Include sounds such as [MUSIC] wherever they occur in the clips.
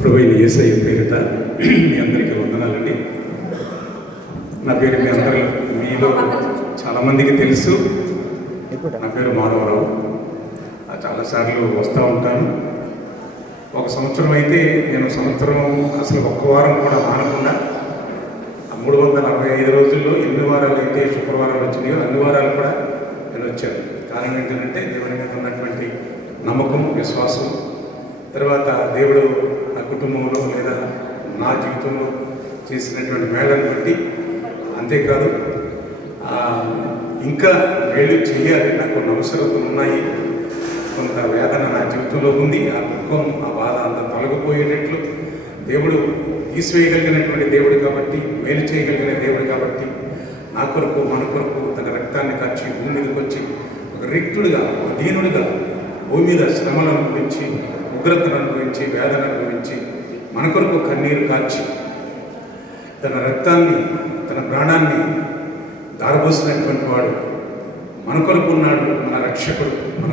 ప్రభుత్వ ఏసఐ పేరిట మీ అందరికీ వందనాలండి. నా పేరు మీ అందరి మీలో చాలామందికి తెలుసు. నా పేరు మాధవరావు. చాలాసార్లు వస్తూ ఉంటాను. ఒక సంవత్సరం అయితే నేను సంవత్సరం అసలు ఒక్క వారం కూడా మానకుండా మూడు వందల అరవై ఐదు రోజుల్లో ఎన్ని వారాలు అయితే శుక్రవారాలు వచ్చినాయో అన్ని వారాలు కూడా నేను వచ్చాను. కారణం ఏంటంటే దేవుని మీద ఉన్నటువంటి నమ్మకం విశ్వాసం తర్వాత దేవుడు నా కుటుంబంలో లేదా నా జీవితంలో చేసినటువంటి మేళను బట్టి అంతేకాదు ఇంకా వేళ్ళు చేయాలి నాకు కొన్ని అవసరతలు ఉన్నాయి కొంత వేదన నా జీవితంలో ఉంది ఆ దుఃఖం ఆ బాధ అంత తొలగిపోయేటట్లు దేవుడు తీసివేయగలిగినటువంటి దేవుడు కాబట్టి మేలు చేయగలిగిన దేవుడు కాబట్టి నా కొరకు మన కొరకు తన రక్తాన్ని కచ్చి భూమి మీదకి వచ్చి ఒక రిక్తుడిగా ఒక దీనుడిగా భూమి మీద శ్రమలను గురించి ఉగ్రతను అనుభవించి వేదన అనుభవించి మన కొరకు కన్నీరు కాచి తన రక్తాన్ని తన ప్రాణాన్ని దారబోసినటువంటి వాడు మన కొరకు ఉన్నాడు మన రక్షకుడు మన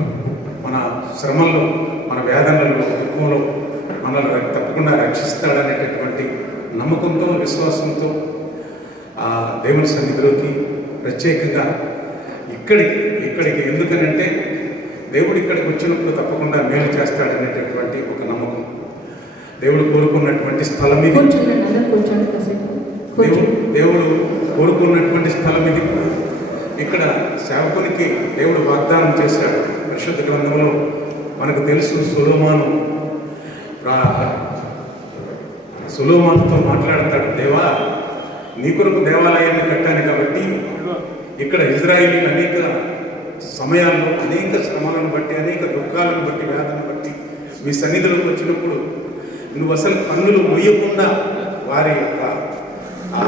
మన శ్రమల్లో మన వేదనలో దుఃఖంలో మనల్ని తప్పకుండా రక్షిస్తాడనేటటువంటి నమ్మకంతో విశ్వాసంతో ఆ దేవుని సన్నిధిలోకి ప్రత్యేకంగా ఇక్కడికి ఇక్కడికి ఎందుకనంటే దేవుడు ఇక్కడికి వచ్చినప్పుడు తప్పకుండా మేలు చేస్తాడనేటటువంటి ఒక నమ్మకం. దేవుడు కోరుకున్నటువంటి స్థలం ఇది. దేవుడు కోరుకున్నటువంటి స్థలం ఇది. ఇక్కడ సేవకునికి దేవుడు వాగ్దానం చేశాడు. పరిశుద్ధ గ్రంథంలో మనకు తెలుసు సులోమాను సులోమానుతో మాట్లాడతాడు. దేవా నీ కొరకు దేవాలయాన్ని కట్టాను కాబట్టి ఇక్కడ ఇజ్రాయిలీలు అనేక సమయాల్లో అనేక శ్రమాలను బట్టి అనేక దుఃఖాలను బట్టి వేదన బట్టి మీ సన్నిధిలోకి వచ్చినప్పుడు నువ్వు అసలు కన్నులు మొయ్యకుండా వారి యొక్క ఆ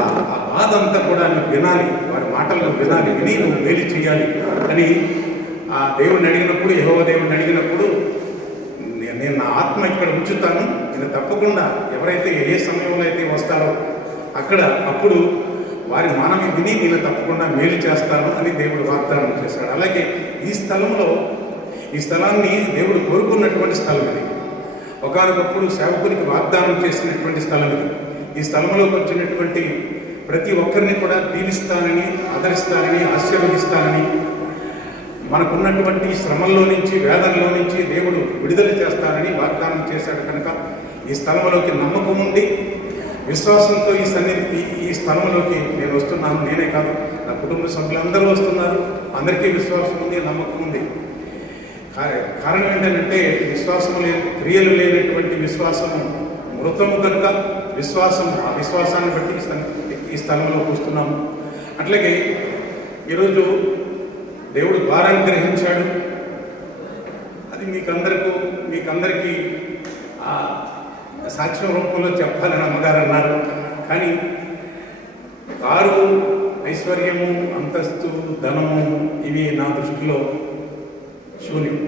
బాధ అంతా కూడా నువ్వు వినాలి వారి మాటలను వినాలి విని నువ్వు మేలు చేయాలి అని ఆ దేవుణ్ణి అడిగినప్పుడు యహోవ దేవుణ్ణి అడిగినప్పుడు నేను నా ఆత్మ ఇక్కడ ఉంచుతాను. నేను తప్పకుండా ఎవరైతే ఏ సమయంలో అయితే వస్తారో అక్కడ అప్పుడు వారి మానవి విని నేను తప్పకుండా మేలు చేస్తాను అని దేవుడు వాగ్దానం చేశాడు. అలాగే ఈ స్థలంలో ఈ స్థలాన్ని దేవుడు కోరుకున్నటువంటి స్థలం ఇది. ఒకనొకప్పుడు సేవకునికి వాగ్దానం చేసినటువంటి స్థలం ఇది. ఈ స్థలంలోకి వచ్చినటువంటి ప్రతి ఒక్కరిని కూడా దీవిస్తానని ఆదరిస్తానని ఆశీర్వదిస్తానని మనకున్నటువంటి శ్రమల్లో నుంచి వేదనలో నుంచి దేవుడు విడుదల చేస్తానని వాగ్దానం చేశాడు కనుక ఈ స్థలంలోకి నమ్మకం ఉండి విశ్వాసంతో ఈ సన్నిధి ఈ- స్థలంలోకి నేను వస్తున్నాను. నేనే కాదు నా కుటుంబ సభ్యులందరూ వస్తున్నారు. అందరికీ విశ్వాసం ఉంది నమ్మకం ఉంది. కా- కారణం ఏంటంటే విశ్వాసం లేని క్రియలు లేనటువంటి విశ్వాసము మృతము కనుక విశ్వాసం ఆ విశ్వాసాన్ని బట్టి ఈ స్థలంలో కూస్తున్నాము అట్లాగే ఈరోజు దేవుడు భారాన్ని గ్రహించాడు. అది మీకందరికీ మీకందరికీ సాక్ష్యం రూపంలో చెప్పాలని అమ్మగారు అన్నారు. కానీ కారు ఐశ్వర్యము అంతస్తు ధనము ఇవి నా దృష్టిలో శూన్యం.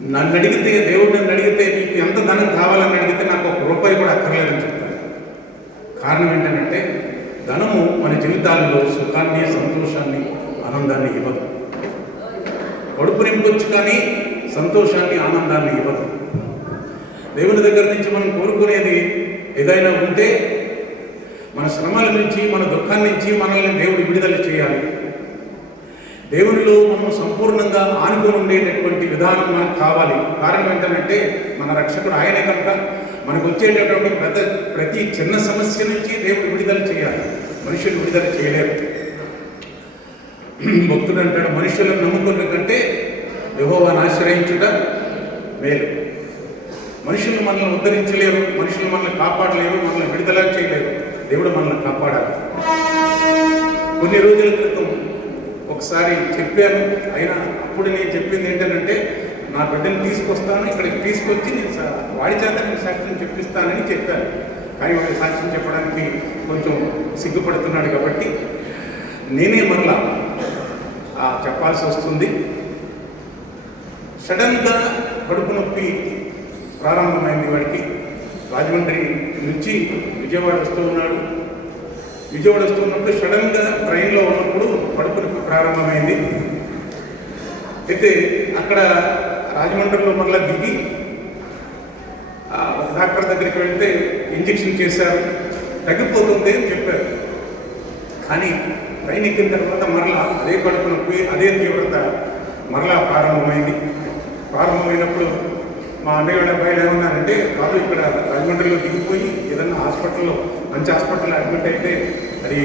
నన్ను అడిగితే దేవుడు నన్ను అడిగితే నీకు ఎంత ధనం కావాలని అడిగితే నాకు ఒక రూపాయి కూడా అక్కర్లేదని చెప్తాను కారణం ఏంటంటే ధనము మన జీవితాలలో సుఖాన్ని సంతోషాన్ని ఆనందాన్ని ఇవ్వదు. కడుపు నింపొచ్చు కానీ సంతోషాన్ని ఆనందాన్ని ఇవ్వదు. దేవుని దగ్గర నుంచి మనం కోరుకునేది ఏదైనా ఉంటే మన శ్రమల నుంచి మన దుఃఖం నుంచి మనల్ని దేవుడు విడుదల చేయాలి. దేవునిలో మనం సంపూర్ణంగా ఆనుకొని ఉండేటటువంటి విధానం మనకు కావాలి. కారణం ఏంటంటే మన రక్షకుడు ఆయనే కనుక మనకు వచ్చేటటువంటి ప్రతి ప్రతి చిన్న సమస్య నుంచి దేవుడు విడుదల చేయాలి. మనుషులు విడుదల చేయలేరు. [CLEARS THROAT] భక్తుడు అంటాడు మనుషులను నమ్ముకున్న కంటే యహోవాను ఆశ్రయించుట మేలు. మనుషులు మనల్ని ఉద్ధరించలేరు మనుషులు మనల్ని కాపాడలేరు మనల్ని విడుదల చేయలేరు. దేవుడు మనల్ని కాపాడాలి. కొన్ని రోజుల క్రితం ఒకసారి చెప్పాను అయినా అప్పుడు నేను చెప్పింది ఏంటంటే నా బిడ్డను తీసుకొస్తాను ఇక్కడికి తీసుకొచ్చి నేను వాడి చేత నేను సాక్ష్యం చెప్పిస్తానని చెప్పాను. కానీ వాడి సాక్ష్యం చెప్పడానికి కొంచెం సిగ్గుపడుతున్నాడు కాబట్టి నేనే మరలా చెప్పాల్సి వస్తుంది. సడన్గా కడుపు నొప్పి ప్రారంభమైంది వాడికి. రాజమండ్రి నుంచి విజయవాడ వస్తూ ఉన్నాడు. విజయవాడ వస్తూ ఉన్నప్పుడు సడన్గా ట్రైన్లో ఉన్నప్పుడు కడుపు ప్రారంభమైంది. అయితే అక్కడ రాజమండ్రిలో మరలా దిగి డాక్టర్ దగ్గరికి వెళ్తే ఇంజక్షన్ చేశారు. తగ్గిపోతుంది అని చెప్పారు. కానీ ట్రైన్ ఎక్కిన తర్వాత మరలా అదే కడుపు నొప్పి అదే తీవ్రత మరలా ప్రారంభమైంది. ప్రారంభమైనప్పుడు మా అన్నయ్య వాళ్ళ అబ్బాయిలు ఏమన్నారంటే కాదు ఇక్కడ రాజమండ్రిలో దిగిపోయి ఏదన్నా హాస్పిటల్లో మంచి హాస్పిటల్లో అడ్మిట్ అయితే అది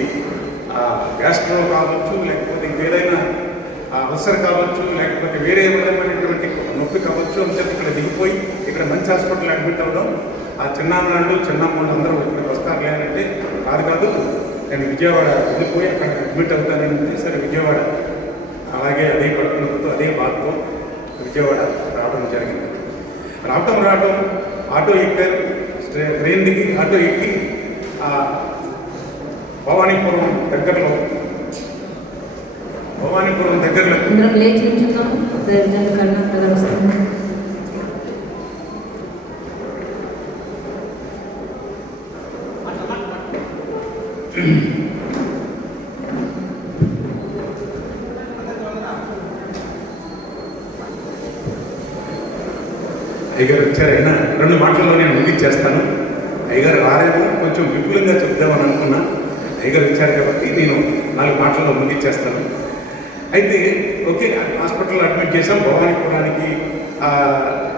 గ్యాస్ట్రో కావచ్చు లేకపోతే ఇంకేదైనా అల్సర్ కావచ్చు లేకపోతే వేరే విధమైనటువంటి నొప్పి కావచ్చు అని చెప్పి ఇక్కడ దిగిపోయి ఇక్కడ మంచి హాస్పిటల్ అడ్మిట్ అవ్వడం ఆ చిన్నాన్నలు చిన్నమ్మలు అందరూ ఇక్కడికి వస్తారు లేనంటే కాదు కాదు నేను విజయవాడ వెళ్ళిపోయి అక్కడ అడ్మిట్ అవుతానని సరే విజయవాడ అలాగే అదే కడుపునొప్పితో అదే బాధతో విజయవాడ రావడం జరిగింది. రావటం రావటం ఆటో ఎక్కారు ట్రైన్ దిగి ఆటో ఎక్కి భవానీపురం దగ్గరలో భవానీపురం దగ్గరలో అందరం లేచి ఉంచుతాము దర్జన్ కన్నా కదా వస్తుంది అయ్యగారు వచ్చారు అయినా రెండు మాటల్లో నేను ముగించేస్తాను అయ్యగారు రారేమో కొంచెం విపులంగా చెప్దామని అనుకున్నా అయ్యగారు వచ్చారు కాబట్టి నేను నాలుగు మాటల్లో ముగించేస్తాను అయితే అయితే హాస్పిటల్లో అడ్మిట్ చేసాం భవానీపురానికి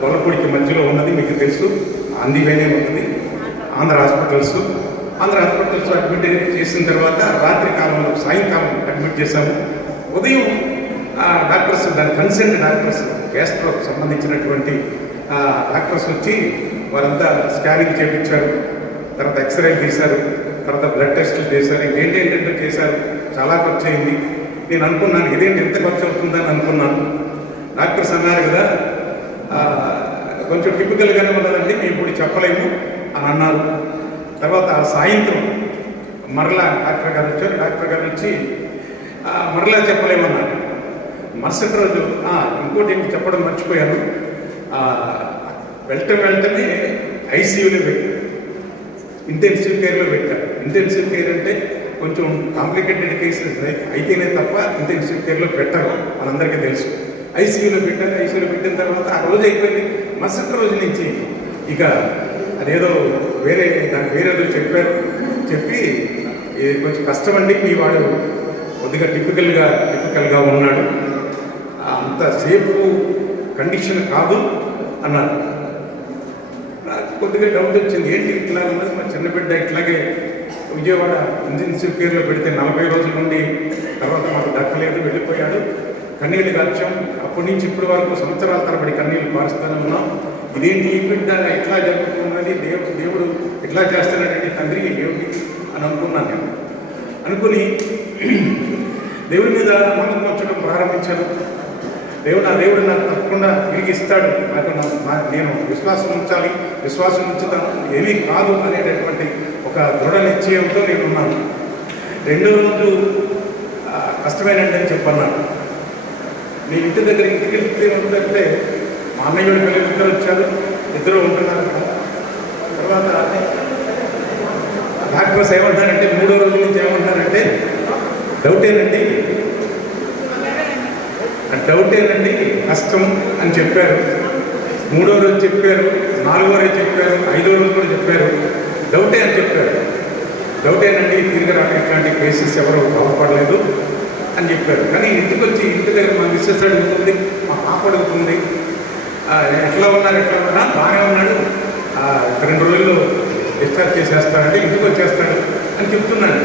గొల్లపూడికి మధ్యలో ఉన్నది మీకు తెలుసు. అందివేనే ఉంటుంది Andhra hospitals. Andhra hospitals admit చేసిన తర్వాత రాత్రి కాలంలో సాయంకాలం అడ్మిట్ చేశాము. ఉదయం ఆ, డాక్టర్స్ దాని కన్సెంట్ డాక్టర్స్ గ్యాస్ట్రోకి సంబంధించినటువంటి డాక్టర్స్ వచ్చి వారంతా స్కానింగ్ చేయించారు తర్వాత ఎక్స్రే తీశారు. తర్వాత బ్లడ్ టెస్టులు చేశారు. ఇంకేంటేంటంటే చేశారు? చాలా ఖర్చు అయింది. నేను అనుకున్నాను ఇదేంటి ఎంత ఖర్చు అవుతుందని అనుకున్నాను. డాక్టర్స్ అన్నారు కదా కొంచెం టిపికల్గానే ఉన్నదండి మేము ఇప్పుడు చెప్పలేము అని అన్నారు. తర్వాత సాయంత్రం మరలా డాక్టర్ గారు వచ్చారు. డాక్టర్ గారు వచ్చి మరలా చెప్పలేమన్నారు. మరుసటి రోజు ఇంకోటి ఏంటి చెప్పడం మర్చిపోయాను. ఆ, వెళ్ళటం ఐసీయూలో పెట్టారు. ఇంటెన్సివ్ కేర్లో పెట్టారు. ఇంటెన్సివ్ కేర్ అంటే కొంచెం కాంప్లికేటెడ్ కేసెస్ అయితేనే తప్ప ఇంటెన్సివ్ కేర్లో పెట్టరు. మనందరికీ తెలుసు. ఐసీయూలో పెట్టారు. ఐసీయూలో పెట్టిన తర్వాత ఆ రోజు అయిపోయింది. మరుసటి రోజు నుంచి ఇక అదేదో వేరే దానికి వేరేదో చెప్పారు. చెప్పి ఇది కొంచెం కష్టమండి మీ వాడు కొద్దిగా టిపికల్గా టిపికల్గా ఉన్నాడు. అంత సేఫ్ కండిషన్ కాదు అన్నారు. నాకు కొద్దిగా డౌట్ వచ్చింది. ఏంటి ఇట్లా ఉన్నది? మా చిన్న బిడ్డ ఇట్లాగే విజయవాడ ఇంటెన్సివ్ కేర్లో పెడితే నలభై రోజుల నుండి తర్వాత మాకు దక్కలేదు వెళ్ళిపోయాడు. కన్నీళ్ళు కాల్చాం అప్పటి నుంచి ఇప్పటి వరకు సంవత్సరాల తరబడి కన్నీళ్ళు పారుస్తూనే ఉన్నాం. ఇదేంటి ఈ బిడ్డ ఇట్లా జరుగుతున్నది? దేవుడు దేవుడు ఎట్లా చేస్తున్నాడంటే తండ్రి ఏమిటి అని అనుకున్నాను నేను. అనుకుని [CLEARS THROAT] దేవుడి మీద నమ్మకం వచ్చడం ప్రారంభించాను. దేవుడు నా దేవుడు నాకు తప్పకుండా తిరిగి ఇస్తాడు నాకు నేను విశ్వాసం ఉంచాలి. విశ్వాసం ఉంచుతాను. ఏమీ కాదు అనేటటువంటి ఒక దృఢ నిశ్చయంతో నేను ఉన్నాను. రెండో రోజు ఆ, అని చెప్పన్నాను. మీ ఇంటి దగ్గర ఇంటికి వెళ్తే ఉందంటే మా అన్నయ్య పిల్లలు ఇద్దరు వచ్చారు. ఇద్దరు ఉంటున్నారు తర్వాత డాక్టర్స్ ఏమంటారంటే మూడో రోజు నుంచి ఏమంటారంటే డౌటేనండి డౌటేనండి డౌట్ ఏంటండి? కష్టం అని చెప్పారు. మూడో రోజు చెప్పారు నాలుగో రోజు చెప్పారు ఐదో రోజు కూడా చెప్పారు. డౌటే అని చెప్పారు. డౌటేనండి తిరిగి రాక ఇట్లాంటి కేసెస్ ఎవరు బాగుపడలేదు అని చెప్పారు. కానీ ఇంటికి వచ్చి ఇంటి దగ్గర మా మిస్సెస్ అడుగుతుంది మా పాప అడుగుతుంది ఎట్లా ఉన్నారు ఎట్లా ఉన్నా బాగానే ఉన్నాడు. రెండు రోజుల్లో డిశ్చార్జ్ చేసేస్తాడంటే ఇంటికి వచ్చేస్తాడు అని చెప్తున్నాను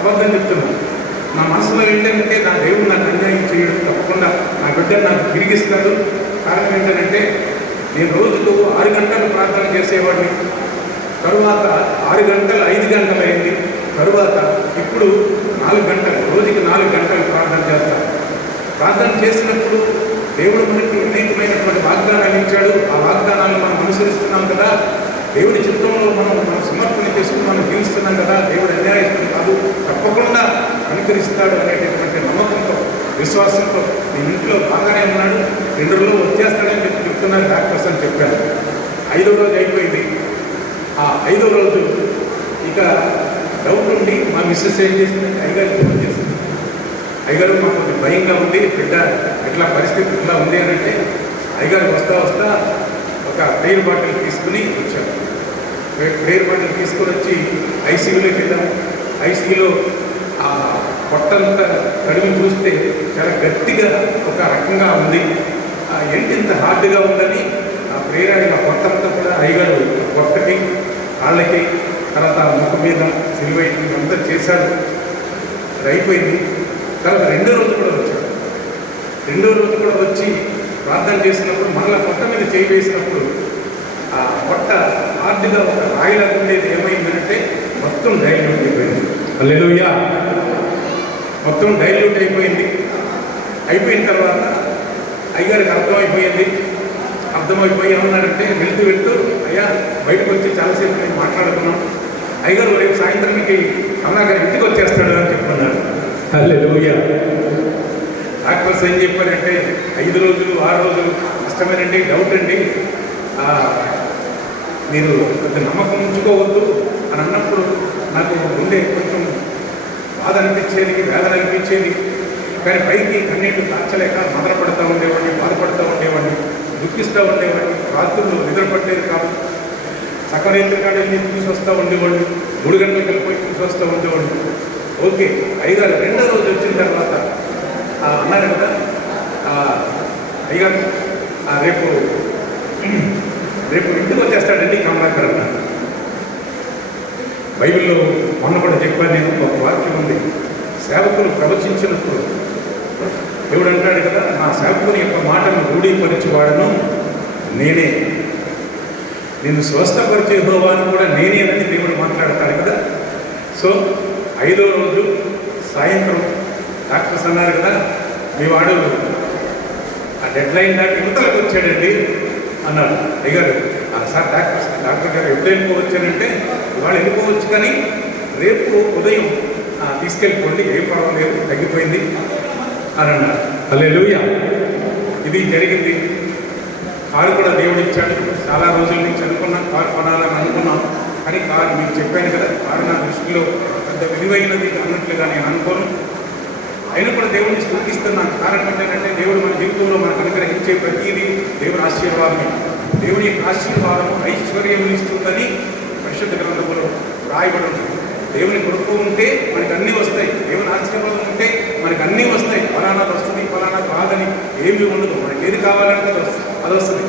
అబద్ధం చెప్తున్నాను నా మనసులో ఏంటంటే నా దేవుడు నాకు అన్యాయం చేయడం తప్పకుండా నా బిడ్డ నాకు తిరిగిస్తాడు కారణం ఏంటంటే నేను రోజుకు ఆరు గంటలు ప్రార్థన చేసేవాడిని. తరువాత ఆరు గంటలు ఐదు గంటలు అయింది. తరువాత ఇప్పుడు నాలుగు గంటలు రోజుకి నాలుగు గంటలు ప్రార్థన చేస్తాను ప్రార్థన చేసినప్పుడు దేవుడు మనకి అనేకమైనటువంటి వాగ్దానాలు ఇచ్చాడు. ఆ వాగ్దానాలను మనం అనుసరిస్తున్నాం కదా. దేవుడి చిత్రంలో మనం మనం సమర్పణ చేసుకుని మనం జీవిస్తున్నాం కదా. దేవుడు అన్యాయస్తుడు కాదు. తప్పకుండా అనుకరిస్తాడు అనేటటువంటి నమ్మకం విశ్వాసంతో నేను ఇంట్లో బాగానే ఉన్నాడు రెండు రోజులు వచ్చేస్తాడని చెప్పి చెప్తున్నాను డాక్టర్స్ అని చెప్పాను ఐదో రోజు అయిపోయింది. ఆ ఐదో రోజు ఇక డౌట్ ఉండి మా మిస్సెస్ ఏం చేసిందంటే అయ్యగారు ఫోన్ చేసింది. అయ్యగారు మాకు కొంచెం భయంగా ఉంది బిడ్డ ఇట్లా పరిస్థితి ఇట్లా ఉంది అని అంటే అయ్యగారు వస్తా వస్తా ఒక ప్రేయర్ బాటిల్ తీసుకుని వచ్చాను ప్రేయర్ బాటిల్ తీసుకొని వచ్చి ఐసీయూలోకి వెళ్ళాం ఐసీయూలో పొట్టంతా కడుగు చూస్తే చాలా గట్టిగా ఒక రకంగా ఉంది. ఆ ఏంటి ఇంత హార్డ్గా ఉందని ఆ ప్రేరణ ఆ పొట్టంతా కూడా అయ్యగాడు పొట్టకి వాళ్ళకి తర్వాత ముఖం మీద సిలివైంది అంతా చేశాడు. అయిపోయింది. తర్వాత రెండో రోజు కూడా వచ్చాడు. రెండో రోజు కూడా వచ్చి ప్రార్థన చేసినప్పుడు మళ్ళీ పొట్ట మీద చేయి వేసినప్పుడు ఆ పొట్ట హార్డ్గా ఒక రాయిలా ఉండేది. ఏమైందంటే మొత్తం డైల్యూట్ అయిపోయింది. అల్లెలుయ్యా మొత్తం డైల్యూట్ అయిపోయింది. అయిపోయిన తర్వాత అయ్యగారికి అర్థమైపోయింది. అర్థమైపోయి ఏమన్నారంటే వెళ్తూ వెళ్తూ అయ్యా బయటకు వచ్చి చాలాసేపు నేను మాట్లాడుకున్నాం అయ్యగారు రేపు సాయంత్రానికి అమ్మగారు ఇంటికి వచ్చేస్తాడు అని చెప్పుకున్నాడు అల్లెలుయ్యా డాక్టర్స్ ఏం చెప్పారంటే ఐదు రోజులు ఆరు రోజులు కష్టమేనండి డౌట్ అండి. మీరు నమ్మకం ఉంచుకోవద్దు అని అన్నప్పుడు నాకు ఉండే కొంచెం బాధ అనిపించేది వేదన అనిపించేది కానీ పైకి కన్నీళ్ళు దాచలేక మదనపడుతూ ఉండేవాడిని బాధపడుతూ ఉండేవాడిని దుఃఖిస్తూ ఉండేవాడిని రాత్రులు నిద్ర పట్టేది కాదు. సకరేత్ర కాడని చూసి వస్తూ ఉండేవాడిని మూడు గంటలకు వెళ్ళిపోయి చూసి వస్తూ ఉండేవాడిని. ఓకే అయ్యగారు రెండో రోజు వచ్చిన తర్వాత ఆ, అన్నారు కదా అయ్యగారు ఆ, రేపు రేపు ఇంటికి వచ్చేస్తాడండి కమలాకర్ అన్నారు. బైబిల్లో మొన్న కూడా చెప్పాను నేను ఒక వాక్యం ఉంది. సేవకులు ప్రవచించినప్పుడు దేవుడు అంటాడు కదా నా సేవకుని యొక్క మాటను రూఢీపరిచేవాడను నేనే. నిన్ను స్వస్థపరిచే హోవాను కూడా నేనే అని దేవుడు మాట్లాడతాడు కదా. సో ఐదో రోజు సాయంత్రం డాక్టర్స్ అన్నారు కదా మీ వాడు ఆ డెడ్ లైన్ దాటి యువతలకు వచ్చాడండి అన్నాడు. అయ్యారు సార్ డాక్టర్ డాక్టర్ గారు ఎప్పుడు వెళ్ళిపోవచ్చానంటే ఇవాళ వెళ్ళిపోవచ్చు కానీ రేపు ఉదయం తీసుకెళ్ళిపోండి ఏం లేదు తగ్గిపోయింది అని అన్నారు. అల్లే ఇది జరిగింది. కారు కూడా దేవుడు ఇచ్చాడు. చాలా రోజుల నుంచి అనుకున్నాం కారు కొనాలని అనుకున్నాం. కానీ కారు మీకు చెప్పాను కదా కారు నా దృష్టిలో పెద్ద విలువైనది అన్నట్లుగా నేను అనుకోను. అయినా కూడా దేవుడిని స్థుతిస్తున్నాను. కారణం ఏంటంటే దేవుడు మన జీవితంలో మనకు అనుగ్రహించే ప్రతిదీ దేవుడు ఆశీర్వాదమే. దేవుని యొక్క ఆశీర్వాదము ఐశ్వర్యం ఇస్తుందని పరిశుద్ధ గ్రంథంలో రాయబడి ఉంటుంది దేవుని కొడుకు ఉంటే మనకు అన్నీ వస్తాయి. దేవుని ఆశీర్వాదం ఉంటే మనకు అన్నీ వస్తాయి. ఫలానాది వస్తుంది ఫలానా కాదని ఏమి ఉండదు. మనకి ఏది కావాలంటే అది వస్తుంది. అది వస్తుంది.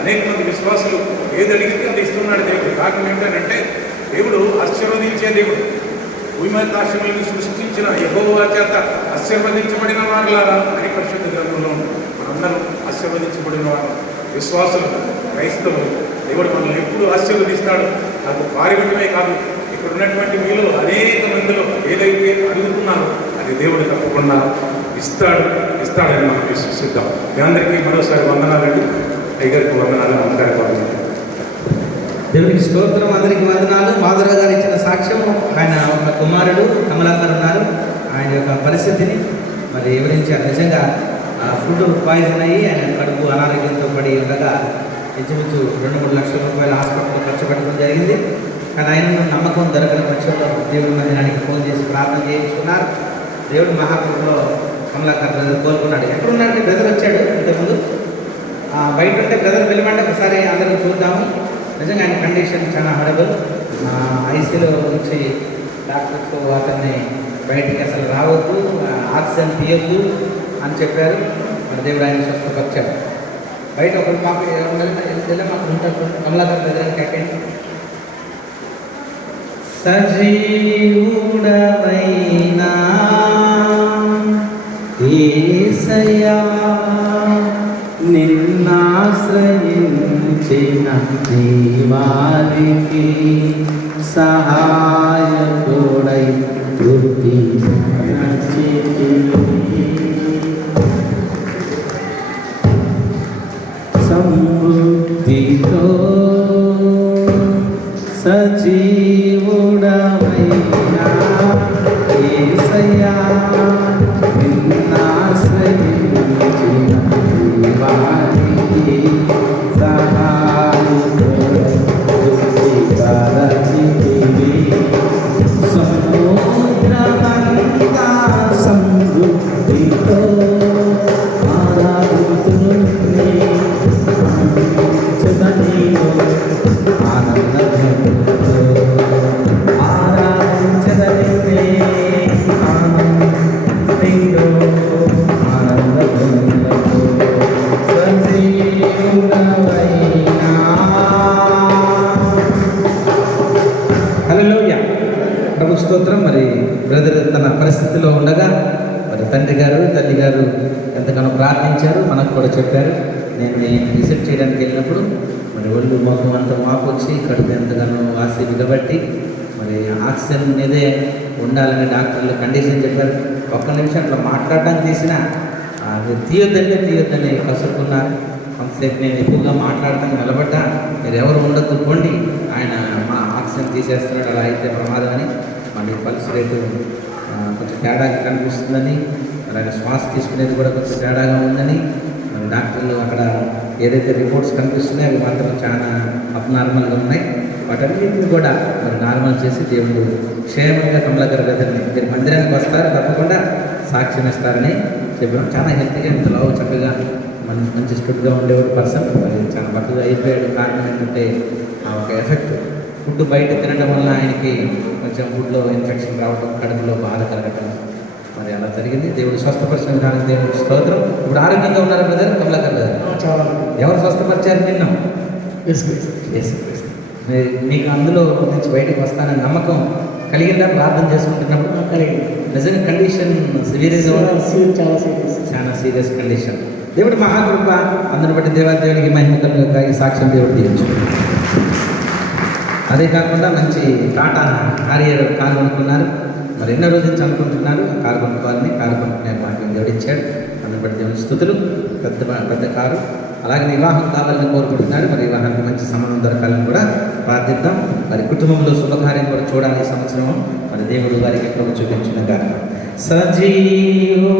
అనేక మంది విశ్వాసులు ఏది అడిగితే అది ఇస్తున్నాడు దేవుడు. కారణం ఏంటంటే దేవుడు ఆశీర్వదించే దేవుడు. భూమికాశములను సృష్టించిన యహోవా చేత ఆశీర్వదించబడిన వారులారా అని పరిశుద్ధ గ్రంథంలో ఉంది. మనందరం ఆశీర్వదించబడిన వారు. విశ్వాసం క్రైస్తవం దేవుడు మనల్ని ఎప్పుడు ఆశీర్వదిస్తాడు. నాకు పారిగొట్టమే కాదు ఇక్కడ ఉన్నటువంటి మీలో అనేక మందిలో ఏదైతే అడుగుతున్నారో అది దేవుడు తప్పకుండా ఇస్తాడు ఇస్తాడని మనం విశ్వసిద్దాం. మీ అందరికీ మరోసారి వందనాలండి అయ్యగారికి వందనాలు అమ్మగారికి వందనాలు. దేవునికి స్తోత్రం అందరికి వందనాలు. మాధుర గారు ఇచ్చిన సాక్ష్యం ఆయన ఒక కుమారుడు కమలాకర్ ఉన్నారు. ఆయన యొక్క పరిస్థితిని మరి వివరించారు. నిజంగా ఫుడ్ పాయిజన్ అయ్యి ఆయన కడుపు అనారోగ్యంతో పడి ఉండగా ఇంచుమించు రెండు మూడు లక్షల రూపాయలు హాస్పిటల్లో ఖర్చు పెట్టడం జరిగింది. కానీ ఆయన నమ్మకం దొరకని పక్షంలో దేవుడి మందిరానికి ఫోన్ చేసి ప్రార్థన చేయించుకున్నారు. దేవుడు మహాకృపలో కమలాకర్ బ్రదర్ కోలుకున్నాడు. ఎక్కడున్నాడంటే బ్రదర్ వచ్చాడు ఇంతకుముందు? బయట ఉంటే బ్రదర్ పిలవండి ఒకసారి అందరం చూద్దాము. నిజంగా ఆయన కండిషన్ చాలా హడబుల్ ఐసీలో నుంచి డాక్టర్స్ అతన్ని బయటికి అసలు రావద్దు ఆక్సిజన్ తీయొద్దు. అని చెప్పారు. మన దేవుడు ఆయన స్వస్థపరిచారు బయట ఒకరు మాకు ఎలా మాకు ఉంటారు కమలాకర్ బ్రదర్ సజీవుడవైనా సజీవుడమైనా నిన్నాశ్రయించిన దీవానికి సహాయకుడై తృప్తి সম্মুক্তি সজী వాసి మరి ఆక్సిజన్ మీదే ఉండాలని డాక్టర్లు కండిషన్ చెప్పారు. ఒక్క నిమిషం అట్లా మాట్లాడడానికి తీసిన తీయొద్దంటే తీయొద్దని కసురుకున్నారు. కొంతసేపు నేను ఎక్కువగా మాట్లాడటం నిలబడ్డా మీరు ఎవరు ఉండొద్దు పోండి ఆయన మా ఆక్సిజన్ తీసేస్తున్నాడు అలా అయితే ప్రమాదం అని మళ్ళీ పల్స్ రేటు కొంచెం తేడాగా కనిపిస్తుందని అలాగే శ్వాస తీసుకునేది కూడా కొంచెం తేడాగా ఉందని మరి డాక్టర్లు అక్కడ ఏదైతే రిపోర్ట్స్ కనిపిస్తున్నాయో అవి మాత్రం చాలా అబ్నార్మల్గా ఉన్నాయి. వాటన్నిటిని కూడా మరి నార్మల్ చేసి దేవుడు క్షేమంగా కమలాకర్ గదిని మీరు మందిరానికి వస్తారు తప్పకుండా సాక్ష్యం ఇస్తారని చెప్పాం చాలా హెల్త్గా ఇంత లవ్ చక్కగా మంచి మంచి స్టుడ్గా ఉండేవాడు పర్సన్. చాలా బక్కగా అయిపోయాడు. కారణం ఏంటంటే ఆ ఒక ఎఫెక్ట్. ఫుడ్ బయట తినడం వల్ల ఆయనకి కొంచెం ఫుడ్లో ఇన్ఫెక్షన్ రావడం కడుపులో బాధ కలగటం. మరి అలా జరిగింది. దేవుడు స్వస్థపరిచిన విధానం దేవుడు స్తోత్రం. ఇప్పుడు ఆరోగ్యంగా ఉన్నారు బ్రదర్? కమలాకర్ గారు చాలా. ఎవరు స్వస్థపరిచారు? నిన్ను? ఎస్ క్రీస్తు. మీకు అందులో నుంచి బయటకు వస్తానని నమ్మకం కలిగిందా? ప్రార్థన చేసుకుంటున్నప్పుడు? కలిగింది నిజంగా కండిషన్ చాలా సీరియస్ చాలా సీరియస్ కండిషన్ దేవుడు మహాకృప అందరిని బట్టి దేవాదేవునికి మహిమ కలుగుగా ఈ సాక్ష్యం దేవుడు తీయచ్చు అదే కాకుండా మంచి టాటా హారియర్ కారు కొనుక్కున్నారు. మరి ఎన్నో రోజుల నుంచి అనుకుంటున్నారు. ఆ కారు కొనుక్కోవాలని కారు కొనుక్కునే భాగ్యం దేవుడు ఇచ్చాడు. అందుని బట్టి దేవుని స్థుతులు. పెద్ద పెద్ద కారు. అలాగే వివాహం కావాలని కోరుకుంటున్నాడు. మరి వివాహానికి మంచి సంబంధం దొరకాలని కూడా ప్రార్థిద్దాం. మరి కుటుంబంలో శుభకార్యం కూడా చూడాలి సంవత్సరం. మరి దేవుడు వారికి ఎక్కడ చూపించిన సజీవ